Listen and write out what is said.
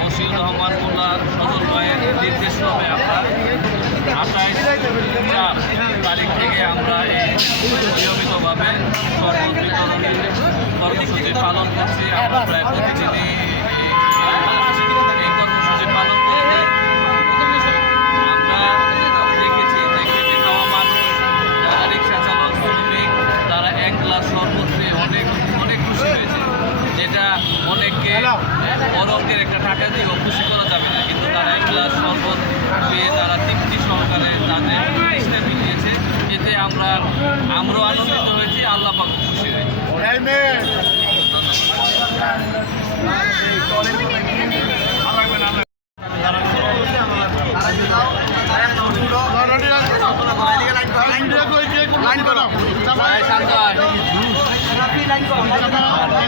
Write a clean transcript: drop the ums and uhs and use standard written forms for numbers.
মশিউর রহমান মোল্লা সজল ভাইয়ের নির্দেশক্রমে আমরা 28 তারিখ থেকে আমরা এই নিয়মিতভাবে শরবত বিতরণের কর্মসূচি পালন করছি। আমরা প্রায় প্রতিদিনই এই কর্মসূচি পালন করছি। আমরা দেখেছি যে খেটে খাওয়া মানুষ, যারা রিক্সা চালক, শ্রমিক, তারা 1 গ্লাস শরবত পেয়ে অনেক খুশি হয়েছে, যেটা অনেককে অরঙ্গের একটা টাকা দিয়েও খুশি করা যাবে না, কিন্তু তারা 1 গ্লাস শরবত পেয়ে তারা তৃপ্তি সহকারে তাদের চেষ্টা মিলিয়েছে। এতে আমরাও আনন্দিত হয়েছি, আল্লাহ পাক খুশি হয়েছে। ধন্যবাদ।